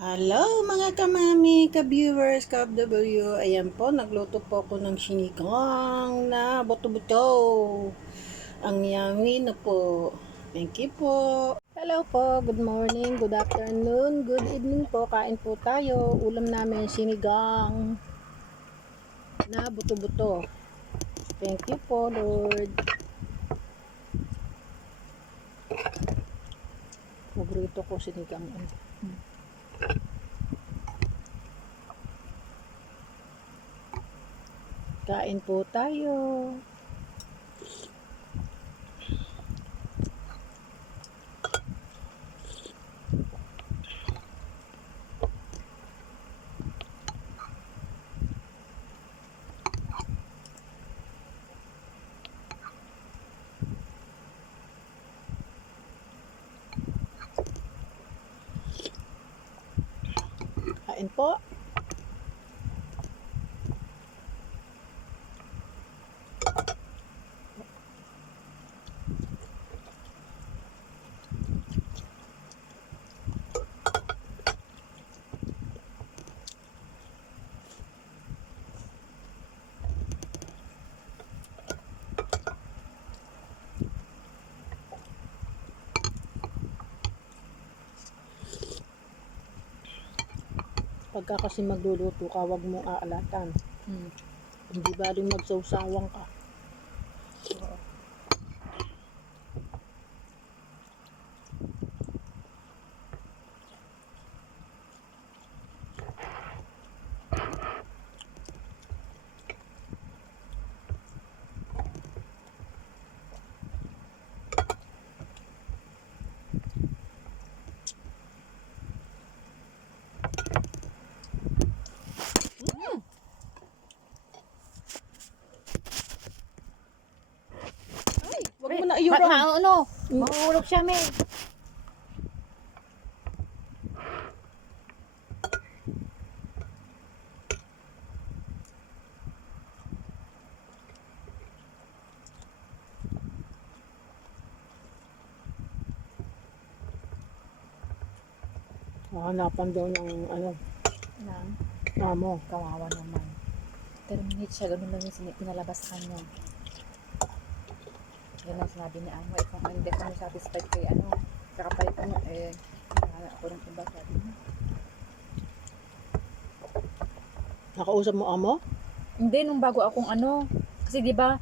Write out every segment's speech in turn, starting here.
Hello mga kamami, ka-viewers, ka-FW. Ayan po, nagluto po ako ng sinigang na buto-buto. Ang yummy na po. Thank you po. Hello po, good morning, good afternoon, good evening po. Kain po tayo. Ulam namin sinigang na buto-buto. Thank you po, Lord. Paborito ko sinigang. Kain po tayo. Kain po. Pagka kasi magluluto ka, wag mong aalatan. Hindi baling magsawsawang ka. Ay, wag mo na iyurong. Mahulog siya, May. Hanapan daw ng Nang amo. kawawa naman. Terminate siya, ganun lang yung pinalabas sa kanya. Yan ang sinabi ni Amo, kung hindi kami satisfied kay kakapalit mo, wala ako ng iba, sabi niya. Nakausap mo amo? Hindi, nung bago akong kasi di ba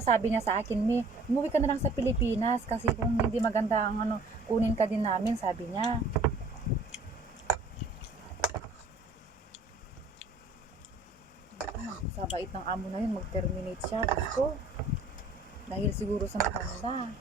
sabi niya sa akin, May, umuwi ka na lang sa Pilipinas kasi kung hindi maganda ang kunin ka din namin, sabi niya. Sa bait ng amo na yun, mag-terminate siya. Gusto. Dahil siguro sa matanda.